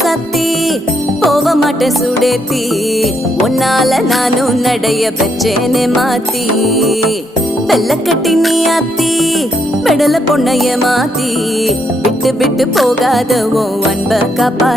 சத்தி போக மாட்டேன் சுடேத்தி உன்னால நானும் நடைய பெற்றேனே மாத்தி வெள்ள கட்டி நீ ஆத்தி பெடல பொண்ணைய மாத்தி விட்டு விட்டு போகாத உன் அன்ப காப்பாத்தி